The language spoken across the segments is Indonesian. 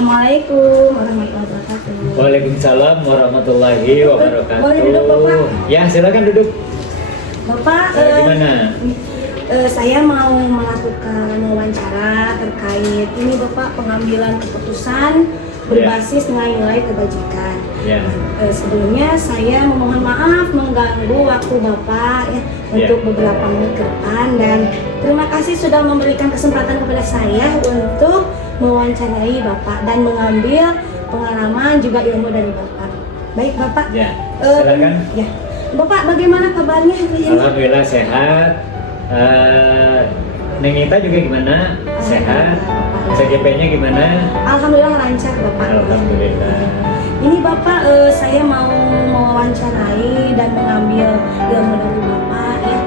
Assalamualaikum warahmatullahi wabarakatuh. Waalaikumsalam warahmatullahi wabarakatuh. Boleh duduk, Bapak? Ya, silakan duduk. Bapak, Gimana? saya mau melakukan wawancara terkait ini Bapak, pengambilan keputusan berbasis nilai-nilai kebajikan. Ya. Sebelumnya saya memohon maaf mengganggu waktu Bapak ya untuk beberapa menit ke depan, dan terima kasih sudah memberikan kesempatan kepada saya untuk mewawancarai Bapak dan mengambil pengalaman juga ilmu dari Bapak. Baik Bapak. Ya, silakan. Ya. Bapak, bagaimana kabarnya hari ini? Alhamdulillah sehat. Neng Ita juga gimana? Sehat. CGP-nya gimana? Alhamdulillah lancar Bapak. Alhamdulillah. Ini Bapak, saya mau mewawancarai dan mengambil ilmu dari Bapak ya.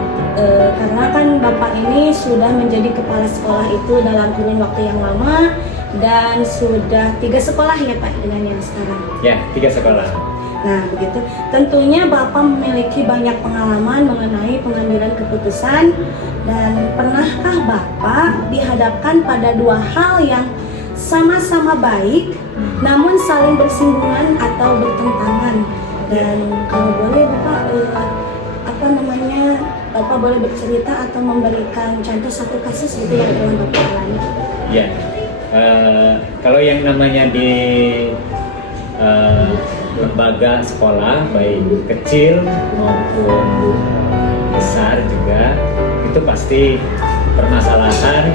Karena kan Bapak ini sudah menjadi kepala sekolah itu dalam kurun waktu yang lama, dan sudah 3 sekolah ya Pak dengan yang sekarang. Ya, 3 sekolah. Nah begitu, tentunya Bapak memiliki banyak pengalaman mengenai pengambilan keputusan, dan pernahkah Bapak dihadapkan pada 2 hal yang sama-sama baik namun saling bersinggungan atau bertentangan? Dan kalau boleh Bapak, Bapak boleh bercerita atau memberikan contoh satu kasus gitu yang telah Bapak alami. Ya, kalau yang namanya di lembaga sekolah, baik kecil maupun besar juga, itu pasti permasalahan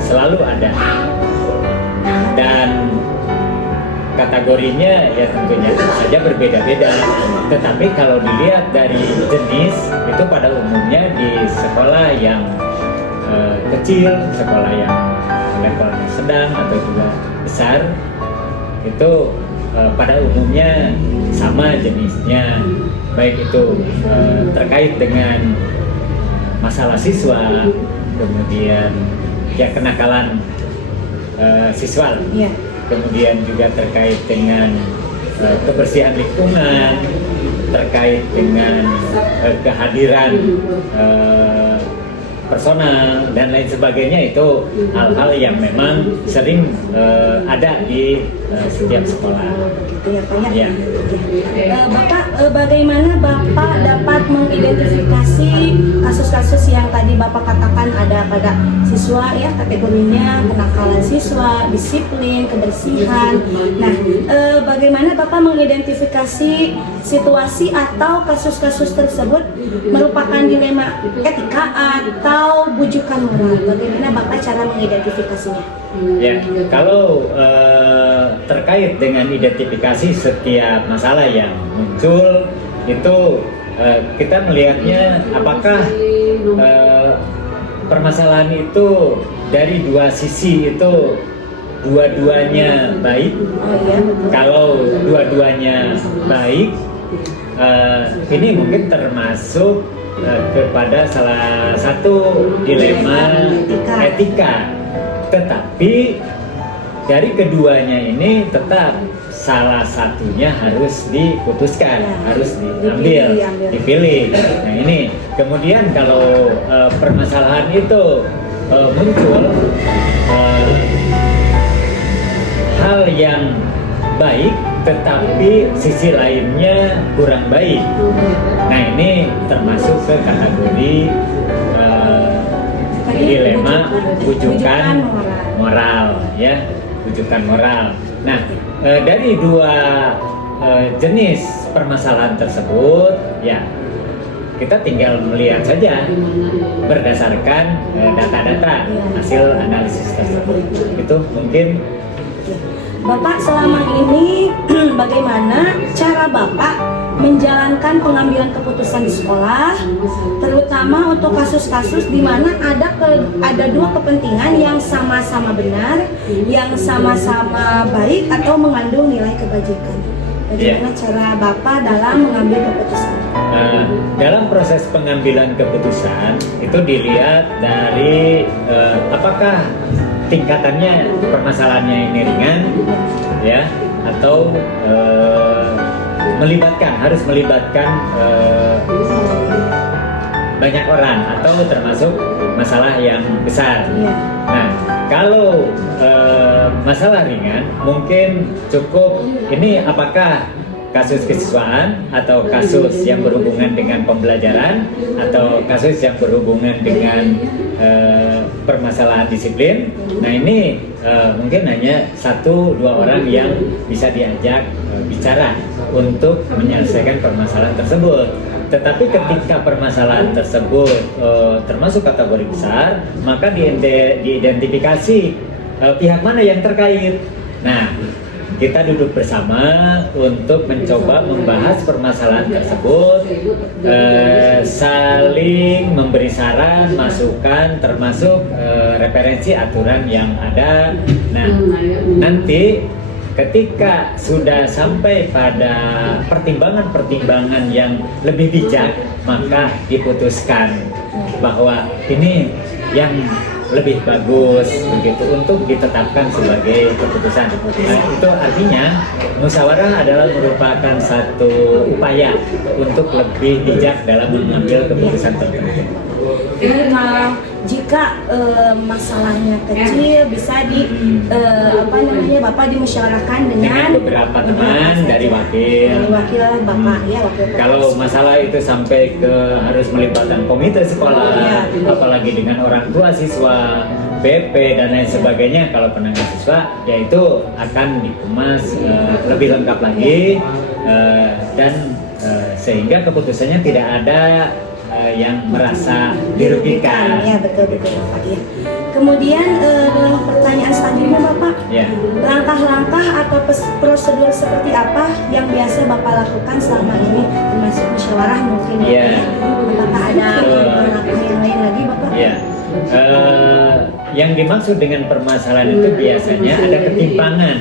selalu ada, dan kategorinya ya tentunya saja berbeda-beda. Tetapi kalau dilihat dari jenis, itu pada umumnya di sekolah yang kecil, sekolah yang levelnya sedang atau juga besar, itu pada umumnya sama jenisnya, baik itu terkait dengan masalah siswa, kemudian ya kenakalan siswa, kemudian juga terkait dengan kebersihan lingkungan, terkait dengan kehadiran personal dan lain sebagainya. Itu hal-hal yang memang sering ada di setiap sekolah. Gitu ya Pak ya. Ya. Bapak, bagaimana Bapak dapat mengidentifikasi kasus-kasus yang tadi Bapak katakan ada pada siswa ya, kategorinya kenakalan siswa, disiplin, kebersihan. Nah, bagaimana Bapak mengidentifikasi situasi atau kasus-kasus tersebut merupakan dilema etika atau bujukan moral? Bagaimana Bapak cara mengidentifikasinya? Ya, kalau terkait dengan identifikasi setiap masalah yang muncul, itu kita melihatnya apakah permasalahan itu dari 2 sisi itu dua-duanya baik. Kalau dua-duanya baik, ini mungkin termasuk kepada salah satu dilema etika. Tetapi dari keduanya ini tetap salah satunya harus diputuskan, harus diambil, dipilih. Nah ini kemudian kalau permasalahan itu muncul hal yang baik tetapi sisi lainnya kurang baik, nah ini termasuk ke kategori dilema bujukan moral ya, bujukan moral. Nah, dari 2 jenis permasalahan tersebut ya kita tinggal melihat saja berdasarkan data-data hasil analisis tersebut. Itu mungkin. Bapak selama ini bagaimana cara Bapak menjalankan pengambilan keputusan di sekolah, terutama untuk kasus-kasus di mana ada 2 kepentingan yang sama-sama benar, yang sama-sama baik atau mengandung nilai kebajikan. Bagaimana cara Bapak dalam mengambil keputusan? Dalam proses pengambilan keputusan itu dilihat dari apakah tingkatannya permasalahannya ini ringan ya, atau harus melibatkan banyak orang, atau termasuk masalah yang besar. Nah, Kalau masalah ringan mungkin cukup ini apakah kasus kesiswaan atau kasus yang berhubungan dengan pembelajaran atau kasus yang berhubungan dengan permasalahan disiplin. Nah ini mungkin hanya 1-2 orang yang bisa diajak bicara untuk menyelesaikan permasalahan tersebut. Tetapi ketika permasalahan tersebut termasuk kategori besar, maka diidentifikasi pihak mana yang terkait. Nah, kita duduk bersama untuk mencoba membahas permasalahan tersebut, saling memberi saran, masukan, termasuk referensi aturan yang ada. Nah, nanti ketika sudah sampai pada pertimbangan-pertimbangan yang lebih bijak, maka diputuskan bahwa ini yang lebih bagus begitu untuk ditetapkan sebagai keputusan. Nah, itu artinya musyawarah adalah merupakan satu upaya untuk lebih bijak dalam mengambil keputusan tertentu. Jadi jika masalahnya kecil bisa Bapak dimusyawarahkan dengan beberapa teman dari wakil Bapak ya, wakil kalau masalah itu sampai ke harus melibatkan komite sekolah, apalagi dengan orang tua siswa, BP dan lain sebagainya. Kalau penanggung siswa, yaitu akan dikemas lebih lengkap lagi dan sehingga keputusannya tidak ada yang merasa dirugikan. Ya betul Bapak ya. Kemudian pertanyaan selanjutnya Bapak, ya. Langkah-langkah atau prosedur seperti apa yang biasa Bapak lakukan selama ini, termasuk musyawarah mungkin ya. Apakah ada langkah yang lain lagi Bapak? Ya. Yang dimaksud dengan permasalahan itu biasanya ada ketimpangan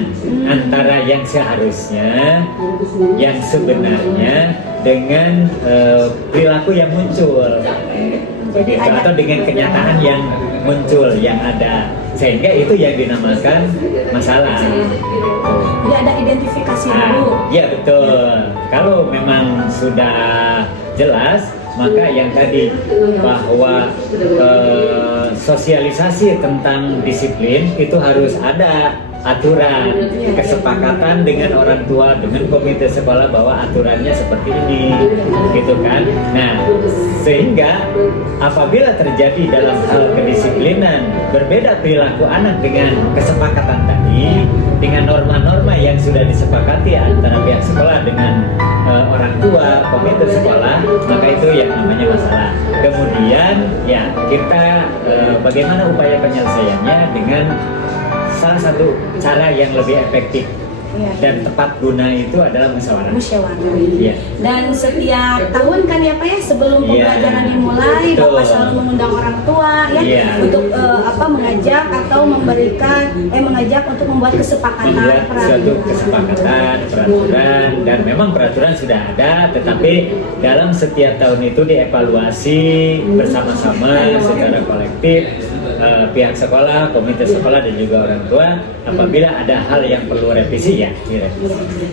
antara yang seharusnya, yang sebenarnya dengan perilaku yang muncul, begitu, atau dengan kenyataan yang muncul yang ada, sehingga itu yang dinamakan masalah. Jadi ada identifikasi dulu. Ya betul. Kalau memang sudah jelas, maka yang tadi bahwa sosialisasi tentang disiplin itu harus ada aturan, kesepakatan dengan orang tua, dengan komite sekolah bahwa aturannya seperti ini, gitu kan. Nah, sehingga apabila terjadi dalam hal kedisiplinan berbeda perilaku anak dengan kesepakatan tadi, dengan norma-norma yang sudah disepakati antara pihak sekolah dengan orang tua, komite sekolah, maka itu yang namanya masalah. Kemudian ya kita bagaimana upaya penyelesaiannya dengan salah satu cara yang lebih efektif dan tepat guna itu adalah musyawarah. Ya. Dan setiap tahun kan ya Pak ya, sebelum pembelajaran dimulai, Bapak selalu mengundang orang tua ya, untuk mengajak atau mengajak untuk membuat kesepakatan, suatu kesepakatan, peraturan, dan memang peraturan sudah ada, tetapi dalam setiap tahun itu dievaluasi bersama-sama secara kolektif. Pihak sekolah, komite sekolah dan juga orang tua, apabila ada hal yang perlu revisi ya direvisi.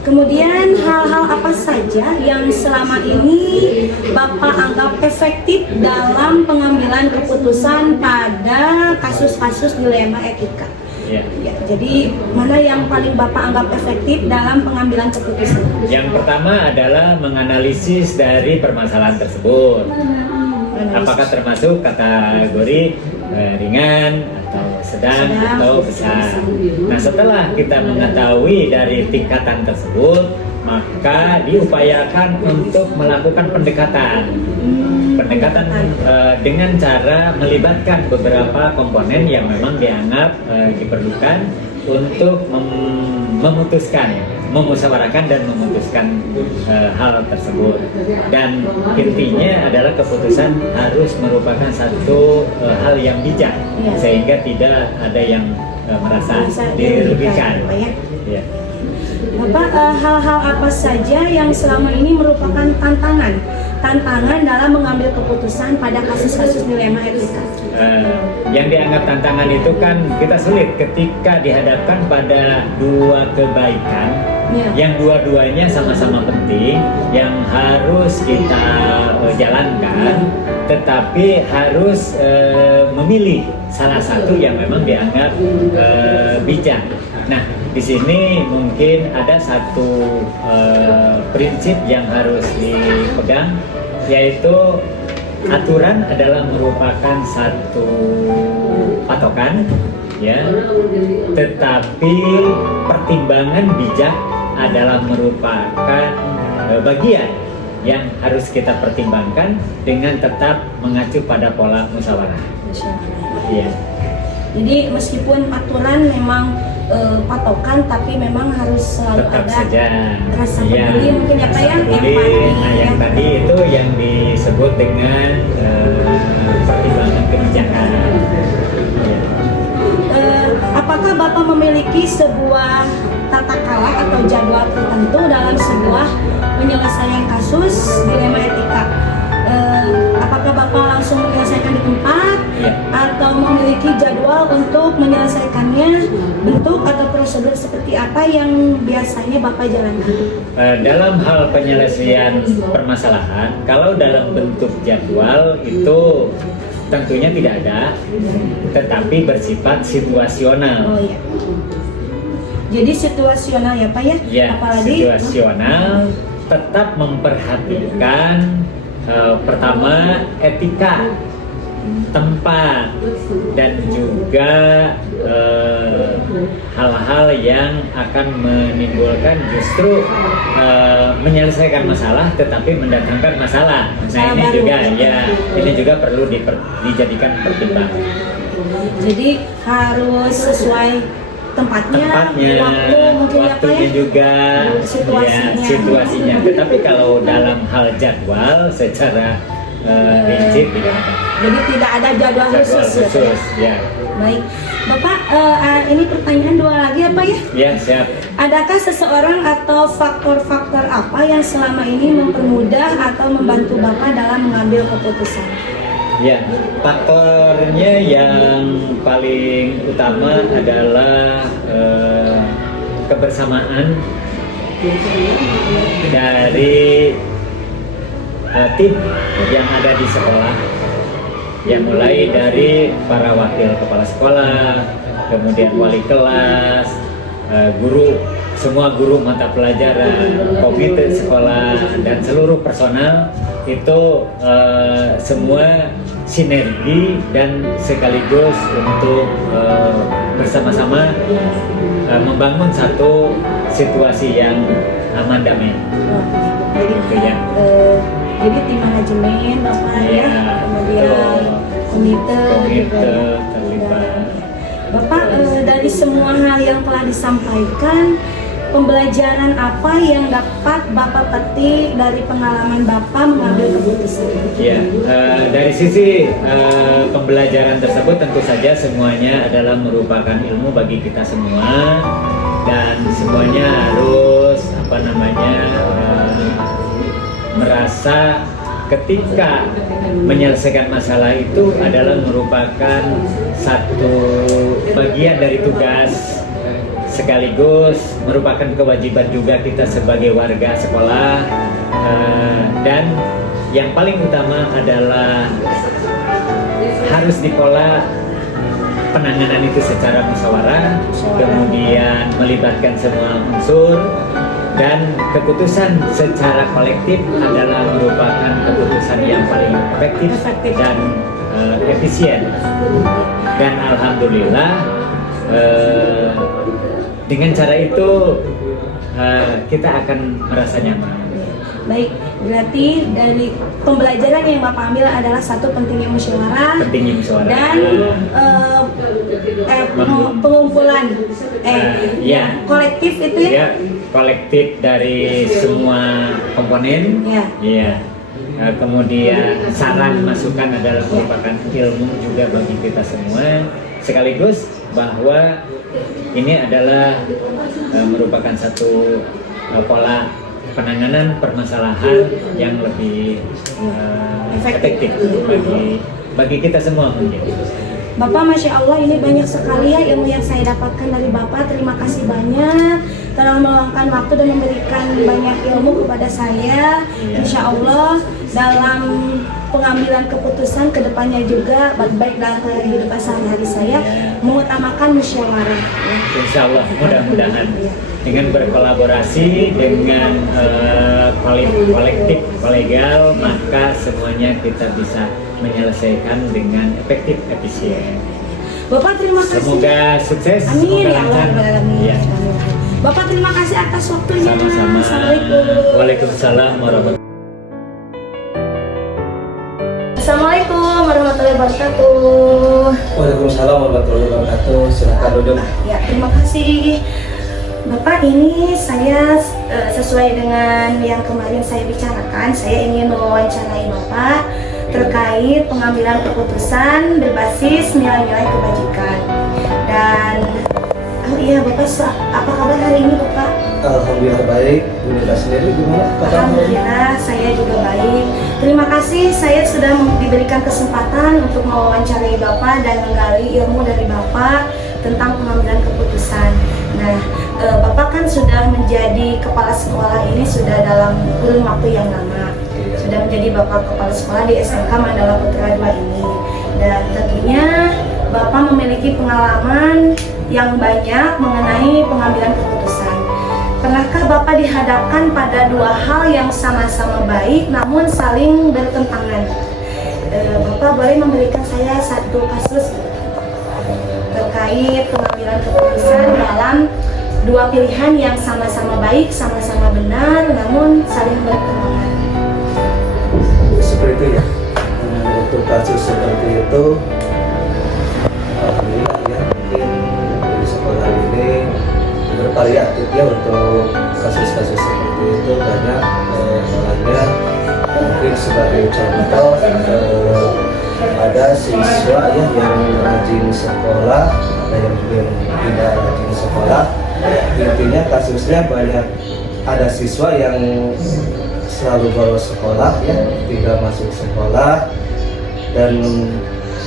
Kemudian hal-hal apa saja yang selama ini Bapak anggap efektif dalam pengambilan keputusan pada kasus-kasus dilema etika? Ya, jadi mana yang paling Bapak anggap efektif dalam pengambilan keputusan? Yang pertama adalah menganalisis dari permasalahan tersebut. Apakah termasuk kategori ringan atau sedang atau besar. Nah, setelah kita mengetahui dari tingkatan tersebut, maka diupayakan untuk melakukan pendekatan dengan cara melibatkan beberapa komponen yang memang dianggap diperlukan untuk memusyawarahkan dan memutuskan hal tersebut. Dan intinya adalah keputusan harus merupakan satu hal yang bijak, sehingga tidak ada yang merasa dirugikan. Ya. Bapak, hal-hal apa saja yang selama ini merupakan tantangan dalam mengambil keputusan pada kasus-kasus dilema etika? Yang dianggap tantangan itu kan kita sulit ketika dihadapkan pada dua kebaikan yang dua-duanya sama-sama penting, yang harus kita jalankan, tetapi harus memilih salah satu yang memang dianggap bijak. Nah, di sini mungkin ada satu prinsip yang harus dipegang, yaitu aturan adalah merupakan satu patokan, ya. Tetapi pertimbangan bijak adalah merupakan bagian yang harus kita pertimbangkan dengan tetap mengacu pada pola musyawarah. Iya. Jadi meskipun aturan memang patokan, tapi memang harus selalu Tetap ada saja. rasa Iya. peduli, mungkin ya Pak ya, Rasa peduli. empati. Nah, yang tadi itu yang disebut dengan pertimbangan kebijakan. Iya. Apakah Bapak memiliki sebuah tata kelola atau jadwal tertentu dalam sebuah penyelesaian kasus dilema etika? Apakah Bapak langsung menyelesaikan di tempat Iya. atau memiliki jadwal untuk menyelesaikannya? Bentuk atau prosedur seperti apa yang biasanya Bapak jalankan? Dalam hal penyelesaian permasalahan, kalau dalam bentuk jadwal itu tentunya tidak ada, tetapi bersifat situasional. Oh iya. Jadi situasional ya Pak ya? Ya, Apalagi situasional, tetap memperhatikan pertama etika, tempat, dan juga hal-hal yang akan menimbulkan justru menyelesaikan masalah tetapi mendatangkan masalah. Nah, ini baru. juga ya, ini juga perlu dijadikan pertimbangan. Jadi harus sesuai tempatnya, waktu mungkin ya Pak waktunya ya? juga, Situasinya. ya, situasinya. Tetapi kalau dalam hal jadwal secara rinci tidak ada. Jadi tidak ada jadwal Jadwal khusus, khusus, ya. Baik, Bapak, ini pertanyaan dua lagi ya Pak ya? Ya, siap. Adakah seseorang atau faktor-faktor apa yang selama ini mempermudah atau membantu Bapak dalam mengambil keputusan? Ya, faktornya yang paling utama adalah kebersamaan dari tim yang ada di sekolah, yang mulai dari para wakil kepala sekolah, kemudian wali kelas, guru, semua guru mata pelajaran, komite sekolah, dan seluruh personal itu semua sinergi dan sekaligus untuk bersama-sama membangun satu situasi yang aman damai. Gitu ya. Jadi tim manajemen Bapak ya, Ya, kemudian komite juga. terlibat. Bapak, dari semua hal yang telah disampaikan, pembelajaran apa yang dapat Bapak petik dari pengalaman Bapak mengambil keputusan? Ya, dari sisi pembelajaran tersebut tentu saja semuanya adalah merupakan ilmu bagi kita semua, dan semuanya harus merasa ketika menyelesaikan masalah itu adalah merupakan satu bagian dari tugas, sekaligus merupakan kewajiban juga kita sebagai warga sekolah, dan yang paling utama adalah harus dikelola penanganan itu secara musyawarah, kemudian melibatkan semua unsur, dan keputusan secara kolektif adalah merupakan keputusan yang paling efektif dan efisien. Dan alhamdulillah dengan cara itu kita akan merasa nyaman. Baik, berarti dari pembelajaran yang Bapak ambil adalah satu, pentingnya musyawarah, dan pengumpulan ya, kolektif itu ya? Ya, kolektif dari semua komponen. Ya. Ya. Kemudian saran masukan adalah merupakan ilmu juga bagi kita semua, sekaligus bahwa ini adalah merupakan satu pola penanganan permasalahan yang lebih efektif bagi kita semua mungkin. Bapak, Masya Allah, ini banyak sekali ya ilmu yang saya dapatkan dari Bapak. Terima kasih banyak telah meluangkan waktu dan memberikan banyak ilmu kepada saya. Insya Allah dalam pengambilan keputusan kedepannya juga baik dalam kehidupan sehari-hari saya mengutamakan musyawarah. Ya. Insya Allah mudah-mudahan Ya. dengan berkolaborasi dengan kolektif kolegal, maka semuanya kita bisa menyelesaikan dengan efektif efisien. Bapak terima kasih. Semoga sukses. Amin semoga ya Allah. lancar. Amin. Ya. Bapak terima kasih atas waktunya. Sama-sama. Assalamualaikum. Waalaikumsalam warahmatullahi. Assalamualaikum warahmatullahi wabarakatuh. Waalaikumsalam warahmatullahi wabarakatuh. Silakan duduk. Ya, terima kasih. Bapak, ini saya sesuai dengan yang kemarin saya bicarakan, saya ingin mewawancarai Bapak terkait pengambilan keputusan berbasis nilai-nilai kebajikan. Dan oh iya Bapak, apa kabar hari ini Bapak? Alhamdulillah baik. Bunita sendiri gimana? Alhamdulillah saya juga baik. Terima kasih saya sudah diberikan kesempatan untuk mewawancarai Bapak dan menggali ilmu dari Bapak tentang pengambilan keputusan. Nah, Bapak kan sudah menjadi kepala sekolah ini sudah dalam kurun waktu yang lama. Sudah menjadi Bapak kepala sekolah di SMK Mandala Putra 2 ini. Dan tentunya Bapak memiliki pengalaman yang banyak mengenai pengambilan keputusan. Pernahkah Bapak dihadapkan pada dua hal yang sama-sama baik namun saling bertentangan? Bapak boleh memberikan saya satu kasus terkait pengambilan keputusan dalam dua pilihan yang sama-sama baik, sama-sama benar namun saling bertentangan. Seperti itu ya. Untuk kasus seperti itu, alhamdulillah ya, mungkin di sekolah ini bervariatif ya untuk kasus-kasus seperti itu banyak orangnya. Mungkin sebagai contoh ada siswa ya yang rajin sekolah, ada yang tidak rajin sekolah. Intinya kasusnya banyak ada siswa yang selalu bolos sekolah ya, tidak masuk sekolah, dan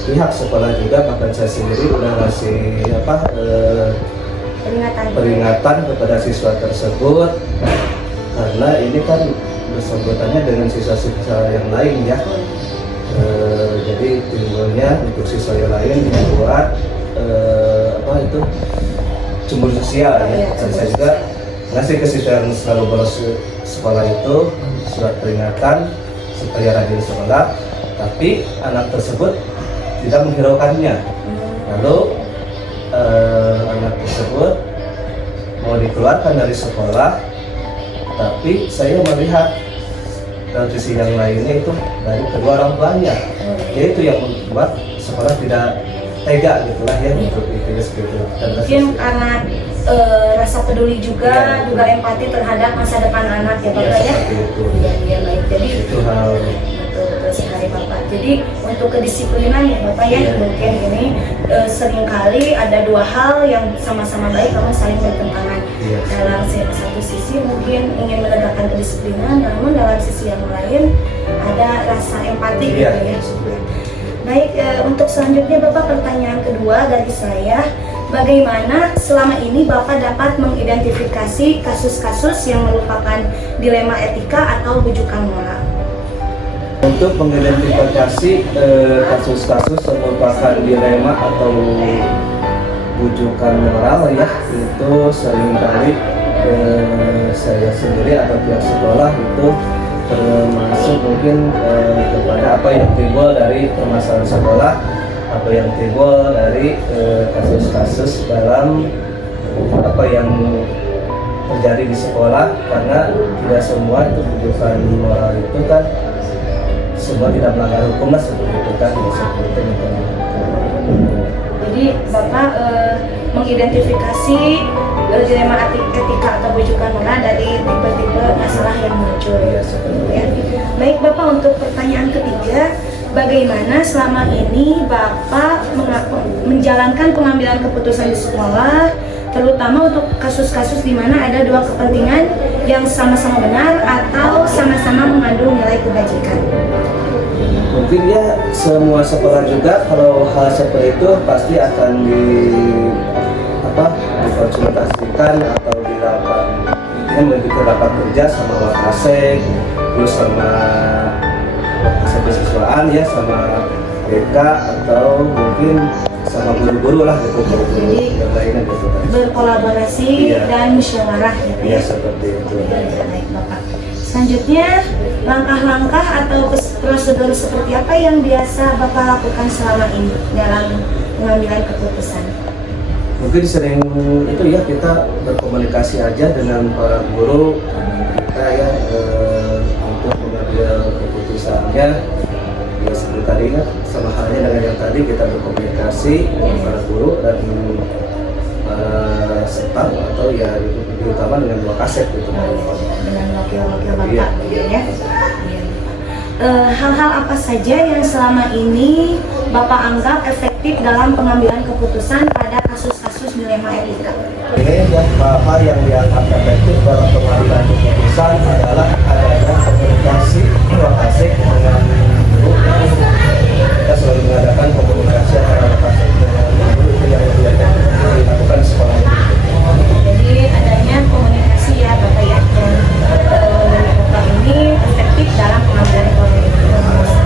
pihak sekolah juga bahkan saya sendiri udah ngasih peringatan kepada siswa tersebut karena ini kan bersangkutannya dengan siswa-siswa yang lain ya. Jadi timbulnya untuk siswa yang lain membuat cemburu sosial ya. Dan saya juga ngasih ke siswa yang selalu bolos sekolah itu surat peringatan supaya rajin sekolah, tapi anak tersebut tidak menghiraukannya. Lalu anak tersebut mau dikeluarkan dari sekolah, tapi saya melihat dari sisi yang lainnya itu dari kedua orang tuanya, yaitu yang membuat sekolah tidak tega gitulah ya untuk itu seperti itu. Mungkin karena rasa peduli juga, juga empati terhadap masa depan anak ya Bapak ya. Iya baik. Jadi itu hal betul sekali Bapak. Jadi untuk kedisiplinan ya Bapak ya, mungkin ini seringkali ada dua hal yang sama-sama baik namun saling bertentangan. Dalam satu sisi mungkin ingin menegakkan kedisiplinan, namun dalam sisi yang lain ada rasa empati gitu ya. Baik, untuk selanjutnya Bapak, pertanyaan kedua dari saya, bagaimana selama ini Bapak dapat mengidentifikasi kasus-kasus yang merupakan dilema etika atau bujukan moral? Untuk mengidentifikasi kasus-kasus yang merupakan dilema atau bujukan moral ya, itu seringkali saya sendiri atau pihak sekolah itu termasuk mungkin kepada apa yang timbul dari permasalahan sekolah, apa yang timbul dari kasus-kasus dalam apa yang terjadi di sekolah, karena tidak semua itu bujukan moral itu kan semua tidak melanggar hukum lah seperti itu kan, seperti itu. Jadi Bapak mengidentifikasi dilema etika atau bujukan moral dari tipe-tipe masalah yang muncul. Ya, seperti Ya. Baik Bapak, untuk pertanyaan ketiga, bagaimana selama ini Bapak menjalankan pengambilan keputusan di sekolah, terutama untuk kasus-kasus di mana ada dua kepentingan yang sama-sama benar atau sama-sama mengandung nilai kebajikan? mungkin ya semua sekolah juga kalau hal seperti itu pasti akan dikonsultasikan atau dilakukan, intinya kita dapat kerja sama Wakasek, terus sama bahan ya sama BK atau mungkin sama guru-guru lah gitu, guru-guru Jadi, yang lainnya gitu kan. berkolaborasi Iya. dan musyawarah gitu Ya ya. seperti itu. Baik Bapak. Selanjutnya, langkah-langkah atau prosedur seperti apa yang biasa Bapak lakukan selama ini dalam pengambilan keputusan? Mungkin sering itu ya, kita berkomunikasi aja dengan para guru kita ya, untuk mengambil keputusannya ya seperti tadi ya, sama halnya dengan yang tadi kita berkomunikasi dengan para guru dan para staff atau ya terutama dengan dua kaset gitu. Dengan wakil-wakil Bapak Iya. gitu ya. Iya. Hal-hal apa saja yang selama ini Bapak anggap efektif dalam pengambilan keputusan pada kasus-kasus dilema etika? Ini ya, hal yang dianggap efektif dalam pengambilan keputusan adalah adanya komunikasi lokasi dengan guru. Kita selalu mengadakan komunikasi antara lokasi dengan guru, itu yang lebih efektif dilakukan di sekolah ini. Jadi adanya komunikasi ya Bapak ya, dan menurut Bapak ini efektif dalam pengambilan keputusan.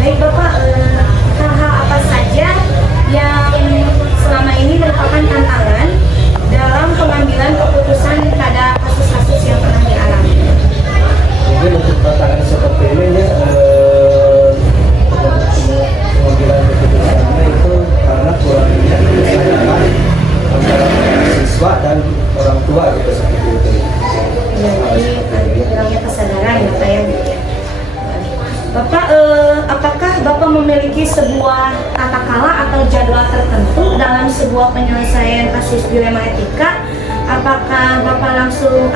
Baik Bapak, hal-hal apa saja yang selama ini merupakan tantangan dalam pengambilan keputusan pada kasus-kasus yang pernah dialami? Mungkin untuk tantangan seperti ini ya, pengambilan keputusannya itu karena kurangnya kesadaran antara siswa dan orang tua gitu seperti itu. Ya, jadi kurangnya kesadaran Bapak ya. Gitu ya. Bapak, apakah Bapak memiliki sebuah tata kala atau jadwal tertentu dalam sebuah penyelesaian kasus dilema etika? Apakah Bapak langsung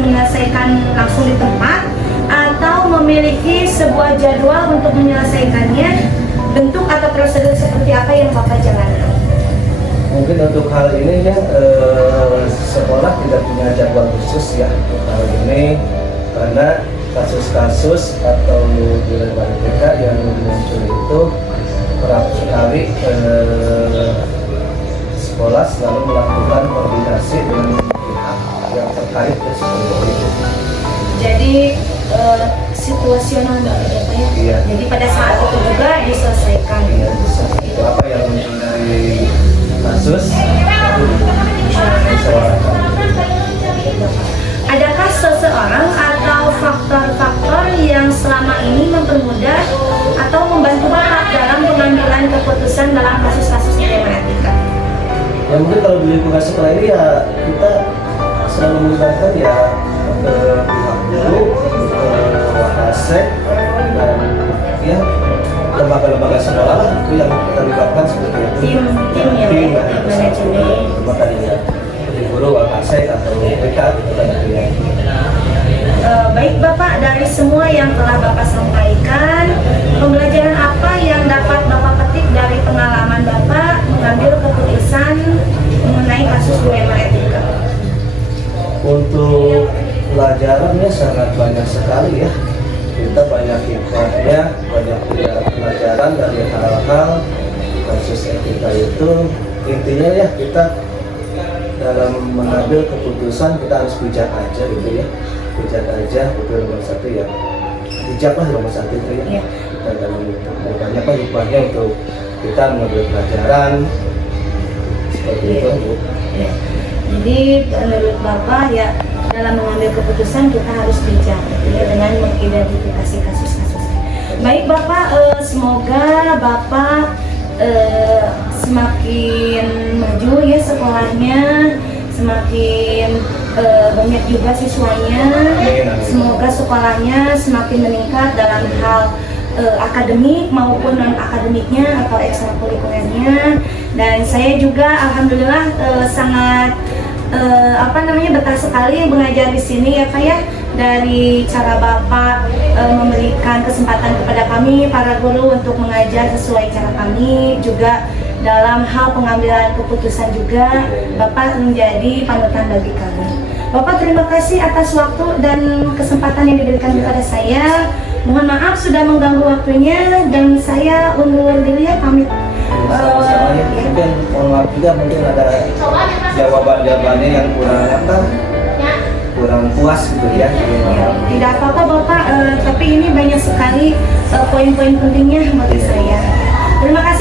menyelesaikan langsung di tempat, atau memiliki sebuah jadwal untuk menyelesaikannya? Bentuk atau prosedur seperti apa yang Bapak jalankan? Mungkin untuk hal ini ya, sekolah tidak punya jadwal khusus ya untuk hal ini, karena kasus-kasus atau dilema etika yang muncul itu kerap sekali sekolah selalu melakukan koordinasi dengan pihak yang terkait ya, seperti itu. Jadi situasional Mbak, ya Pak ya? Iya. Jadi pada saat itu juga diselesaikan. Ya, itu apa yang muncul dari kasus lalu dimusyawarahkan. Adakah seseorang atau faktor-faktor yang selama ini mempermudah atau membantu Bapak dalam pengambilan keputusan dalam kasus-kasus dilema etika? Ya mungkin kalau di lingkungan sekolah ini ya kita selalu melibatkan ya pihak guru, wakasek, dan ya lembaga-lembaga sekolah lah, itu yang kita libatkan seperti itu. Tim ya, Tim, Pak? Manajemen. makanya ya seperti guru, wakasek atau BK gitu kan ya. Baik Bapak, dari semua yang telah Bapak sampaikan, pembelajaran apa yang dapat Bapak petik dari pengalaman Bapak mengambil keputusan mengenai kasus dilema etika? Untuk pelajarannya sangat banyak sekali ya. Kita banyak hikmahnya, banyak pelajaran dari hal-hal kasus etika itu. Intinya ya kita dalam mengambil keputusan kita harus bijak aja gitu ya. Bijak aja, itu nomor satu ya. Bijak lah nomor satu itu ya. Iya. Kita dalam itu banyak apa hikmahnya untuk kita mengambil pelajaran seperti Iya. itu Bu. Ya. Jadi menurut Bapak ya, dalam mengambil keputusan kita harus bijak ya, dengan mengidentifikasi kasus-kasus. Baik Bapak, semoga Bapak semakin maju ya sekolahnya, semakin banyak juga siswanya. Semoga sekolahnya semakin meningkat dalam hal akademik maupun non akademiknya atau ekstrakurikulernya. Dan saya juga alhamdulillah sangat betah sekali mengajar di sini ya Pak ya. Dari cara Bapak memberikan kesempatan kepada kami para guru untuk mengajar sesuai cara kami, juga dalam hal pengambilan keputusan juga Bapak menjadi panutan bagi kami. Bapak terima kasih atas waktu dan kesempatan yang diberikan kepada saya. Mohon maaf sudah mengganggu waktunya dan saya undur diri ya, pamit. Sama-sama ya, mungkin mohon maaf juga mungkin ada jawaban-jawabannya yang kurang apa kurang puas gitu ya. Tidak apa-apa Bapak, tapi ini banyak sekali poin-poin pentingnya bagi saya. Terima kasih